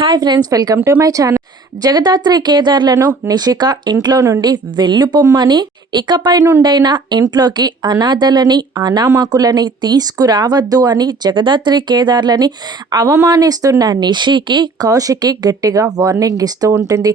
Hi friends welcome to my channel. Jagadhatri కేదార్లను Nishika ఇంట్లో నుండి వెళ్ళిపోమ్మని ఇకపై నుండైనా ఇంట్లోకి అనాథలని అనామకులని తీసుకురావద్దు అని జగదాత్రి కేదార్లని అవమానిస్తున్న నిషికి కౌశికి గట్టిగా వార్నింగ్ ఇస్తూ ఉంటుంది.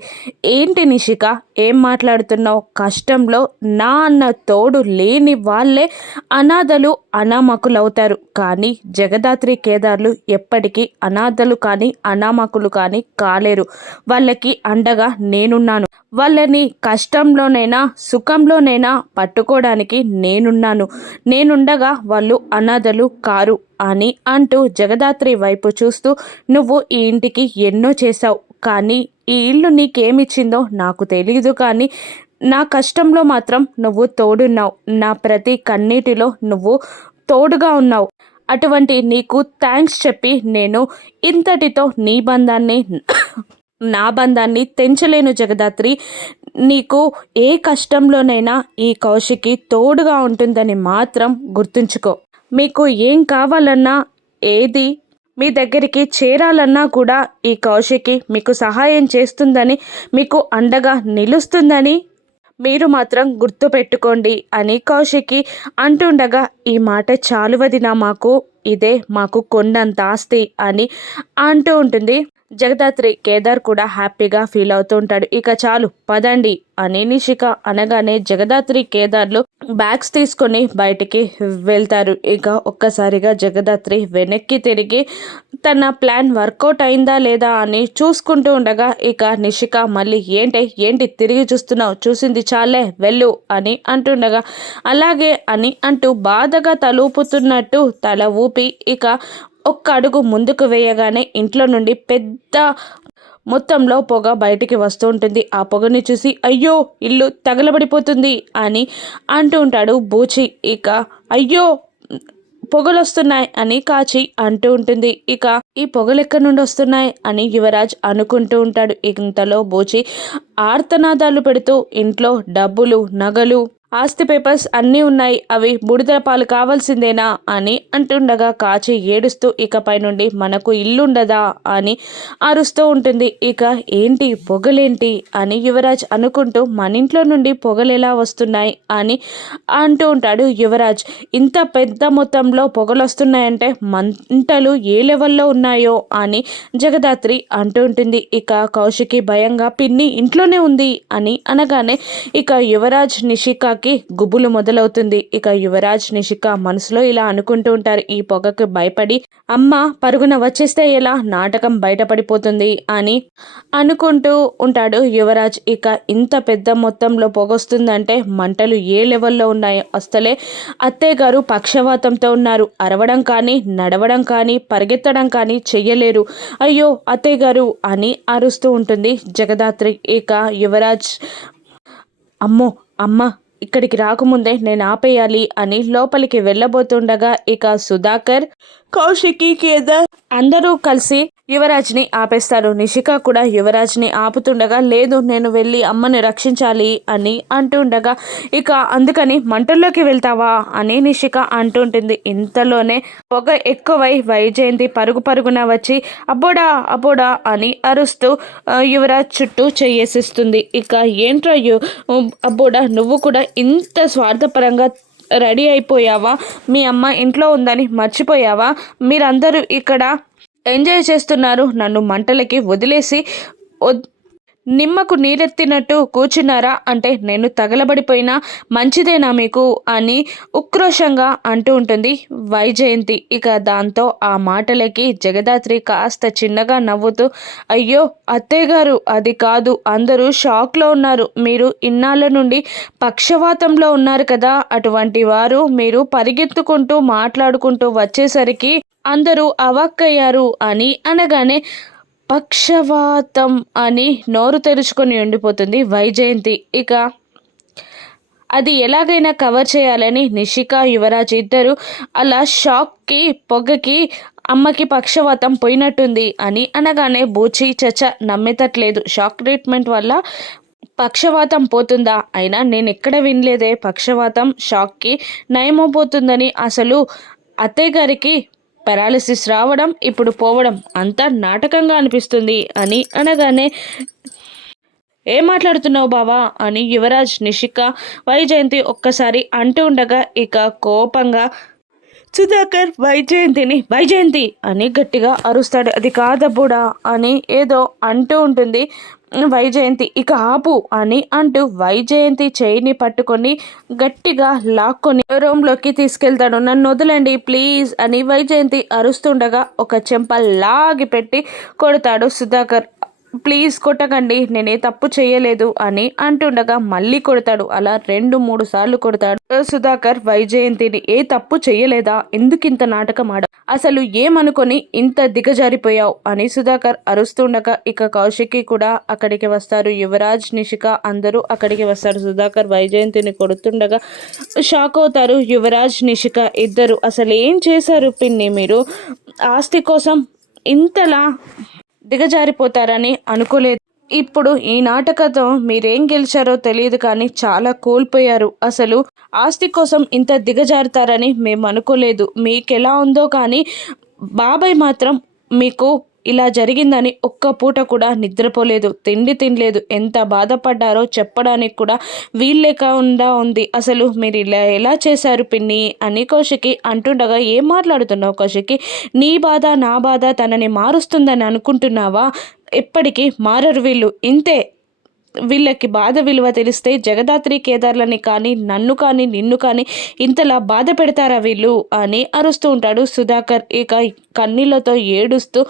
ఏంటి నిషిక? ఏం మాట్లాడుతున్నావు? కష్టంలో నా అన్న తోడు లేని వాళ్ళే అనాథలు అనామకులవుతారు. కానీ జగదాత్రి కేదార్లు ఎప్పటికీ అనాథలు కానీ అనామకులు కానీ కాలేరు. వాళ్ళకి అండగా నేనున్నాను. వాళ్ళని కష్టంలోనైనా సుఖంలోనైనా పట్టుకోవడానికి నేనున్నాను. నేనుండగా వాళ్ళు అనాథలు కారు అని అంటూ జగదాత్రి వైపు చూస్తూ నువ్వు ఈ ఇంటికి ఎన్నో చేశావు. కానీ ఈ ఇల్లు నీకేమిచ్చిందో నాకు తెలియదు కానీ నా కష్టంలో మాత్రం నువ్వు తోడున్నావు. నా ప్రతి కన్నీటిలో నువ్వు తోడుగా ఉన్నావు. అటువంటి నీకు థ్యాంక్స్ చెప్పి నేను ఇంతటితో నీ బంధాన్ని నా బంధాన్ని తెంచలేను జగదాత్రి. నీకు ఏ కష్టంలోనైనా ఈ కౌశికి తోడుగా ఉంటుందని మాత్రం గుర్తుంచుకో. మీకు ఏం కావాలన్నా ఏది మీ దగ్గరికి చేరాలన్నా కూడా ఈ కౌశికి మీకు సహాయం చేస్తుందని మీకు అండగా నిలుస్తుందని మీరు మాత్రం గుర్తుపెట్టుకోండి అని కౌశికి అంటుండగా ఈ మాట చాలువదినా మాకు ఇదే మాకు కొండంత ఆస్తి అని అంటూ ఉంటుంది. జగదాత్రి కేదార్ కూడా హ్యాపీగా ఫీల్ అవుతూ ఉంటాడు. ఇక చాలు పదండి అని నిషిక అనగానే జగదాత్రి కేదార్లు బ్యాగ్స్ తీసుకొని బయటికి వెళ్తారు. ఇక ఒక్కసారిగా జగదాత్రి వెనక్కి తిరిగి తన ప్లాన్ వర్కౌట్ అయిందా లేదా అని చూసుకుంటూ ఉండగా ఇక నిషిక మళ్ళీ ఏంటి ఏంటి తిరిగి చూస్తున్నావు? చూసింది చాలే వెళ్ళు అని అంటుండగా అలాగే అని అంటూ బాధగా తలూపుతున్నట్టు తల ఊపి ఇక ఒక్క అడుగు ముందుకు వేయగానే ఇంట్లో నుండి పెద్ద మొత్తంలో పొగ బయటికి వస్తూ ఉంటుంది. ఆ పొగని చూసి అయ్యో ఇల్లు తగలబడిపోతుంది అని అంటూ ఉంటాడు బూచి. ఇక అయ్యో పొగలు వస్తున్నాయి అని కాచి అంటూ ఉంటుంది. ఇక ఈ పొగలు ఎక్కడి నుండి వస్తున్నాయి అని యువరాజ్ అనుకుంటూ ఉంటాడు. ఇంతలో బూచి ఆర్తనాదాలు పెడుతూ ఇంట్లో డబ్బులు నగలు ఆస్తి పేపర్స్ అన్నీ ఉన్నాయి అవి బుడిదల పాలు కావాల్సిందేనా అని అంటుండగా కాచి ఏడుస్తూ ఇకపై నుండి మనకు ఇల్లుండదా అని అరుస్తూ ఉంటుంది. ఇక ఏంటి పొగలేంటి అని యువరాజ్ అనుకుంటూ మన ఇంట్లో నుండి పొగలు ఎలా వస్తున్నాయి అని అంటూ ఉంటాడు యువరాజ్. ఇంత పెద్ద మొత్తంలో పొగలు వస్తున్నాయంటే మంటలు ఏ లెవెల్లో ఉన్నాయో అని జగదాత్రి అంటూ ఉంటుంది. ఇక కౌశికి భయంగా పిన్ని ఇంట్లోనే ఉంది అని అనగానే ఇక యువరాజ్ నిషికాకి గుబులు మొదలవుతుంది. ఇక యువరాజ్ నిషిక మనసులో ఇలా అనుకుంటూ ఉంటారు. ఈ పొగకు భయపడి అమ్మ పరుగున వచ్చేస్తే ఎలా? నాటకం బయటపడిపోతుంది అని అనుకుంటూ ఉంటాడు యువరాజ్. ఇక ఇంత పెద్ద మొత్తంలో పొగొస్తుందంటే మంటలు ఏ లెవెల్లో ఉన్నాయో అస్తలే అత్తయ్య గారు పక్షవాతంతో ఉన్నారు. అరవడం కానీ నడవడం కానీ పరిగెత్తడం కానీ చెయ్యలేరు. అయ్యో అత్తయ్య గారు అని అరుస్తూ ఉంటుంది జగదాత్రి. ఇక యువరాజ్ అమ్మో అమ్మ ఇక్కడికి రాకముందే నేను ఆపేయాలి అని లోపలికి వెళ్ళబోతుండగా ఇక సుధాకర్ కౌశికి కేదార్ అందరూ కలిసి యువరాజ్ని ఆపేస్తారు నిషిక కూడా యువరాజ్ని ఆపుతుండగా లేదు నేను వెళ్ళి అమ్మని రక్షించాలి అని అంటుండగా ఇక అందుకని మంటల్లోకి వెళ్తావా? అని నిషిక అంటుంటుంది. ఇంతలోనే పొగ ఎక్కువై వైజయంతి పరుగు పరుగున వచ్చి అబ్బోడా అబ్బోడా అని అరుస్తూ యువరాజ్ చుట్టూ చేయేసిస్తుంది. ఇక ఏంట్రా అబ్బోడా నువ్వు కూడా ఇంత స్వార్థపరంగా రెడీ అయిపోయావా? మీ అమ్మ ఇంట్లో ఉందని మర్చిపోయావా? మీరందరూ ఇక్కడ ఎంజాయ్ చేస్తున్నారు. నన్ను మంటలకి వదిలేసి నిమ్మకు నీరెత్తినట్టు కూర్చున్నారా? అంటే నేను తగలబడిపోయినా మంచిదేనా మీకు? అని ఉక్రోషంగా అంటూ ఉంటుంది వైజయంతి. ఇక దాంతో ఆ మాటలకి జగదాత్రి కాస్త చిన్నగా నవ్వుతూ అయ్యో అత్తయ్య గారు అది కాదు. అందరూ షాక్లో ఉన్నారు. మీరు ఇన్నాళ్ళ నుండి పక్షవాతంలో ఉన్నారు కదా. అటువంటి వారు మీరు పరిగెత్తుకుంటూ మాట్లాడుకుంటూ వచ్చేసరికి అందరూ అవాక్కయ్యారు అని అనగానే పక్షవాతం అని నోరు తెరుచుకొని ఉండిపోతుంది వైజయంతి. ఇక అది ఎలాగైనా కవర్ చేయాలని నిషిక యువరాజ్ ఇద్దరు అలా షాక్కి పొగకి అమ్మకి పక్షవాతం పోయినట్టుంది అని అనగానే బూచి చచ నమ్మేటట్లేదు షాక్ ట్రీట్మెంట్ వల్ల పక్షవాతం పోతుందా? అయినా నేను ఎక్కడ వినలేదే. పక్షవాతం షాక్కి నయమైపోతుందని అసలు అత్తయ్య గారికి పెరాలిసిస్ రావడం ఇప్పుడు పోవడం అంతా నాటకంగా అనిపిస్తుంది అని అనగానే ఏం మాట్లాడుతున్నావు బావా? అని యువరాజ్ నిషిక వైజయంతి ఒక్కసారి అంటూ ఉండగా ఇక కోపంగా సుధాకర్ వైజయంతిని వైజయంతి అని గట్టిగా అరుస్తాడు. అది కాదబ్బుడా అని ఏదో అంటూ ఉంటుంది. వైజయంతి ఇక ఆపు అని అంటూ వైజయంతి చేయిని పట్టుకొని గట్టిగా లాక్కొని రూమ్లోకి తీసుకెళ్తాడు. నన్ను వదలండి ప్లీజ్ అని వైజయంతి అరుస్తుండగా ఒక చెంప లాగి పెట్టి కొడతాడు సుధాకర్. ప్లీజ్ కొట్టకండి నేనే తప్పు చేయలేదు అని అంటుండగా మళ్ళీ కొడతాడు. అలా రెండు మూడు సార్లు కొడతాడు. సుధాకర్ వైజయంతిని ఏ తప్పు చేయలేదా? ఎందుకింత నాటకం ఆడ? అసలు ఏమనుకొని ఇంత దిగజారిపోయావు? అని సుధాకర్ అరుస్తుండగా ఇక కౌశికి కూడా అక్కడికి వస్తారు. యువరాజ్ నిషిక అందరూ అక్కడికి వస్తారు. సుధాకర్ వైజయంతిని కొడుతుండగా షాక్ అవుతారు. యువరాజ్ నిషిక ఇద్దరు అసలు ఏం చేశారు పిన్ని మీరు? ఆస్తి కోసం ఇంతలా దిగజారిపోతారని అనుకోలేదు. ఇప్పుడు ఈ నాటకతో మీరేం గెలిచారో తెలియదు కానీ చాలా కోల్పోయారు. అసలు ఆస్తి కోసం ఇంత దిగజారుతారని మేము అనుకోలేదు మీకెలా ఉందో కానీ బాబాయ్ మాత్రం మీకు ఇలా జరిగిందని ఒక్క పూట కూడా నిద్రపోలేదు. తిండి తినలేదు. ఎంత బాధపడ్డారో చెప్పడానికి కూడా వీల్లేకుండా ఉంది. అసలు మీరు ఇలా ఎలా చేశారు పిన్ని? అని కౌశికి అంటుండగా ఏం మాట్లాడుతున్నావు కౌశికి? నీ బాధ నా బాధ తనని మారుస్తుందని అనుకుంటున్నావా? ఎప్పటికీ మారరు వీళ్ళు. ఇంతే. వీళ్ళకి బాధ విలువ తెలిస్తే జగదాత్రి కేదార్లని కానీ నన్ను కానీ నిన్ను కానీ ఇంతలా బాధ పెడతారా వీళ్ళు? అని అరుస్తూ ఉంటాడు సుధాకర్. ఇక కన్నీళ్ళతో ఏడుస్తూ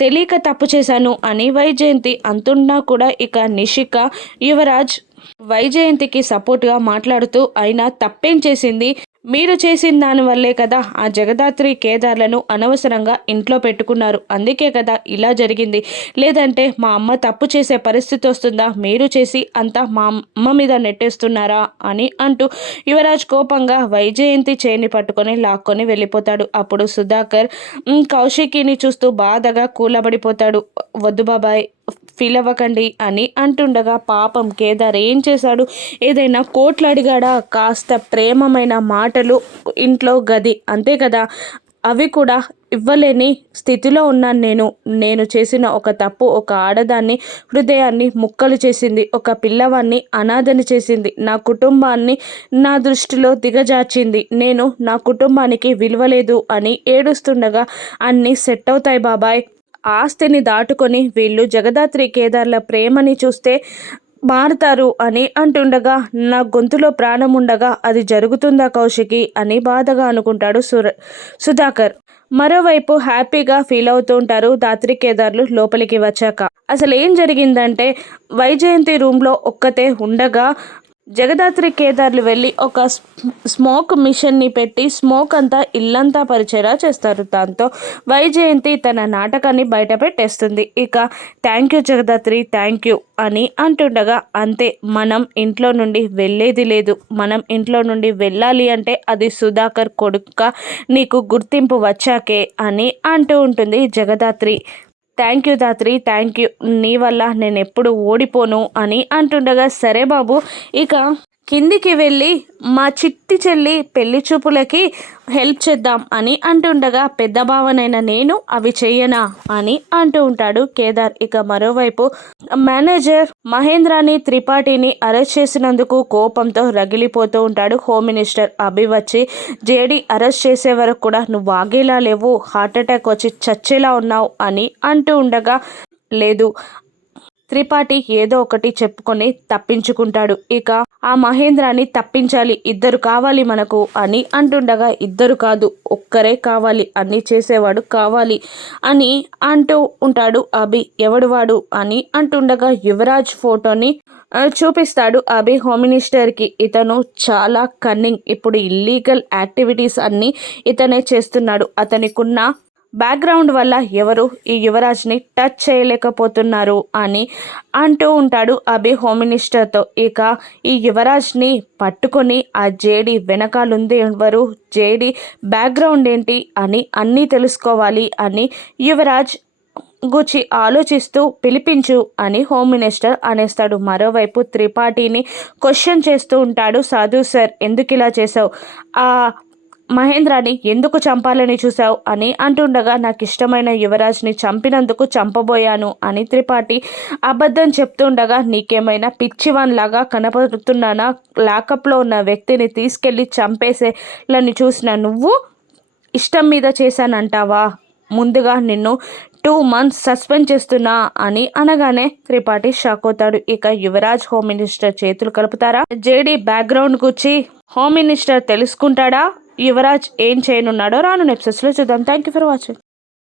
తెలియక తప్పు చేశాను అని వైజయంతి అంటున్నా కూడా ఇక నిషిక. యువరాజ్ వైజయంతికి సపోర్ట్గా మాట్లాడుతూ అయినా తప్పేం చేసింది? మీరు చేసిన దానివల్లే కదా ఆ జగదాత్రి కేదార్లను అనవసరంగా ఇంట్లో పెట్టుకున్నారు. అందుకే కదా ఇలా జరిగింది. లేదంటే మా అమ్మ తప్పు చేసే పరిస్థితి వస్తుందా? మీరు చేసి అంతా మా అమ్మ మీద నెట్టేస్తున్నారా? అని అంటూ యువరాజ్ కోపంగా వైజయంతి చేయిని పట్టుకొని లాక్కొని వెళ్ళిపోతాడు. అప్పుడు సుధాకర్ కౌశికిని చూస్తూ బాధగా కూలబడిపోతాడు. వద్దు బాబాయ్ ఫీల్ అవ్వకండి అని అంటుండగా పాపం కేదార్ ఏం చేశాడు? ఏదైనా కోట్లు అడిగాడా కాస్త ప్రేమమైన మాటలు ఇంట్లో గది. అంతే కదా? అవి కూడా ఇవ్వలేని స్థితిలో ఉన్నాను నేను. నేను చేసిన ఒక తప్పు ఒక ఆడదాన్ని హృదయాన్ని ముక్కలు చేసింది ఒక పిల్లవాన్ని అనాథని చేసింది నా కుటుంబాన్ని నా దృష్టిలో దిగజార్చింది. నేను నా కుటుంబానికి విలువలేదు అని ఏడుస్తుండగా అన్నీ సెట్ అవుతాయి బాబాయ్. ఆస్తిని దాటుకొని వీళ్ళు జగదాత్రి కేదార్ల ప్రేమని చూస్తే మారుతారు అని అంటుండగా నా గొంతులో ప్రాణం ఉండగా అది జరుగుతుందా కౌశికి అని బాధగా అనుకుంటాడు సుర సుధాకర్. మరోవైపు హ్యాపీగా ఫీల్ అవుతూ ఉంటారు దాత్రి కేదార్లు లోపలికి వచ్చాక. అసలు ఏం జరిగిందంటే వైజయంతి రూమ్లో ఒక్కతే ఉండగా జగదాత్రి కేదార్లు వెళ్ళి ఒక స్మోక్ మిషన్ని పెట్టి స్మోక్ అంతా ఇల్లంతా పరిచేలా చేస్తారు. దాంతో వైజయంతి తన నాటకాన్ని బయట పెట్టేస్తుంది ఇక thank you Jagadhatri thank you అని అంటుండగా అంతే మనం ఇంట్లో నుండి వెళ్ళేది లేదు. మనం ఇంట్లో నుండి వెళ్ళాలి అంటే అది సుధాకర్ కొడుక్క నీకు గుర్తింపు వచ్చాకే అని అంటూ ఉంటుంది Jagadhatri. Thank you Dhatri thank you. నీ వల్ల నేను ఎప్పుడు ఓడిపోను అని అంటుండగా సరే బాబు ఇక కిందికి వెళ్ళి మా చిట్టి చెల్లి పెళ్ళి చూపులకి హెల్ప్ చేద్దాం అని అంటుండగా పెద్ద భావనైన నేను అవి చెయ్యనా అని అంటూ ఉంటాడు కేదార్. ఇక మరోవైపు మేనేజర్ మహేంద్రాని త్రిపాఠిని అరెస్ట్ చేసినందుకు కోపంతో రగిలిపోతూ ఉంటాడు హోమ్ మినిస్టర్ అభి వచ్చి జేడి అరెస్ట్ చేసే వరకు కూడా నువ్వు ఆగేలా లేవు హార్ట్ అటాక్ వచ్చి చచ్చేలా ఉన్నావు అని అంటూ ఉండగా లేదు త్రిపాఠి ఏదో ఒకటి చెప్పుకొని తప్పించుకుంటాడు. ఇక ఆ మహేంద్రాన్ని తప్పించాలి ఇద్దరు కావాలి మనకు అని అంటుండగా ఇద్దరు కాదు ఒక్కరే కావాలి అన్ని చేసేవాడు కావాలి అని అంటూ ఉంటాడు అభి. ఎవడు వాడు అని అంటుండగా యువరాజ్ ఫోటోని చూపిస్తాడు అభి హోమ్ మినిస్టర్కి. ఇతను చాలా కన్నింగ్ ఇప్పుడు ఇల్లీగల్ యాక్టివిటీస్ అన్నీ ఇతనే చేస్తున్నాడు. అతనికున్న బ్యాక్గ్రౌండ్ వల్ల ఎవరు ఈ యువరాజ్ని టచ్ చేయలేకపోతున్నారు అని అంటూ ఉంటాడు అభి హోమ్ మినిస్టర్తో. ఇక ఈ యువరాజ్ని పట్టుకొని ఆ జేడి వెనకాలుంది ఎవరు? జేడి బ్యాక్గ్రౌండ్ ఏంటి అని అన్నీ తెలుసుకోవాలి అని యువరాజ్ గుచి ఆలోచిస్తూ పిలిపించు అని హోమ్ మినిస్టర్ అనేస్తాడు. మరోవైపు త్రిపాఠిని క్వశ్చన్ చేస్తూ ఉంటాడు సాధు సార్ ఎందుకు ఇలా చేసావు ఆ మహేంద్రాని ఎందుకు చంపాలని చూశావు అని అంటుండగా నాకు ఇష్టమైన యువరాజ్ని చంపినందుకు చంపబోయాను అని త్రిపాఠి అబద్ధం చెప్తుండగా నీకేమైనా పిచ్చివాన్ లాగా కనపడుతున్నానా? లాకప్లో ఉన్న వ్యక్తిని తీసుకెళ్ళి చంపేసేలని చూసిన నువ్వు ఇష్టం మీద చేశానంటావా? ముందుగా నిన్ను టూ మంత్స్ సస్పెండ్ చేస్తున్నా అని అనగానే త్రిపాఠి షాక్ అవుతాడు. ఇక యువరాజ్ హోమ్ మినిస్టర్ చేతులు కలుపుతారా? జేడీ బ్యాక్గ్రౌండ్ గుచ్చి హోమ్ మినిస్టర్ తెలుసుకుంటాడా? యువరాజ్ ఏం చేయనున్నాడో రాను నెప్సెస్లో చూద్దాం. Thank you for watching